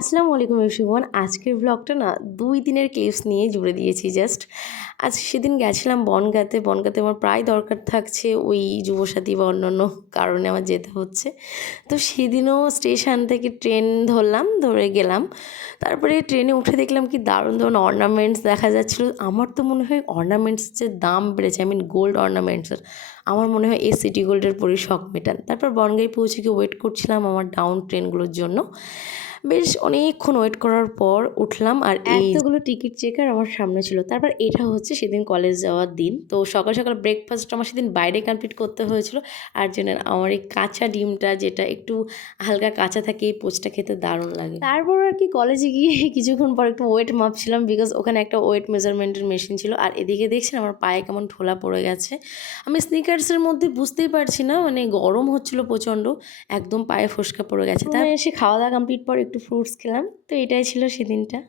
আসসালামু আলাইকুম এভরিওয়ান। আজকের ব্লগটা না ২ দিনের ক্লিপস নিয়ে জুড়ে দিয়েছি জাস্ট। সেদিন গেছিলাম বনগাঁতে। বনগাঁতে আমার প্রায় দরকার থাকছে ওই যুবসাথী বা অন্যান্য কারণে আমার যেতে হচ্ছে। তো সেদিনও স্টেশন থেকে ট্রেন ধরলাম, ধরে গেলাম। তারপরে ট্রেনে উঠে দেখলাম কি দারুণ, দারুণ অর্নামেন্টস দেখা যাচ্ছিলো। আমার তো মনে হয় অর্নামেন্টসের দাম বেড়েছে, আই মিন গোল্ড অর্নামেন্টসের। আমার মনে হয় এই সিটি গোল্ডের পরই শখ মেটান। তারপর বনগাঁয় পৌঁছে গিয়ে ওয়েট করছিলাম আমার ডাউন ট্রেনগুলোর জন্য। বেশ অনেকক্ষণ ওয়েট করার পর উঠলাম, আর এতগুলো টিকিট চেকার আমার সামনে ছিল। তারপর এটা হচ্ছে সেদিন কলেজ যাওয়ার দিন। তো সকাল সকাল ব্রেকফাস্ট আমার সেদিন বাইরে কমপ্লিট করতে হয়েছিল। আর জানেন আমার এই কাঁচা ডিমটা যেটা একটু হালকা কাঁচা থাকে, এই পোচটা খেতে দারুণ লাগে। তারপর আর কি কলেজে গিয়ে কিছুক্ষণ পর একটু ওয়েট মাপছিলাম, বিকজ ওখানে একটা ওয়েট মেজারমেন্টের মেশিন ছিল। আর এদিকে দেখছেন আমার পায়ে কেমন ঢোলা পড়ে গেছে। আমি স্নিকার্সের মধ্যে বুঝতেই পারছি না, মানে গরম হচ্ছিল প্রচণ্ড, একদম পায়ে ফোস্কা পড়ে গেছে। তারপর এসে খাওয়া দাওয়া কমপ্লিট পর একটু ফ্রুটস খেলাম। তো এটাই ছিল সেদিনটা।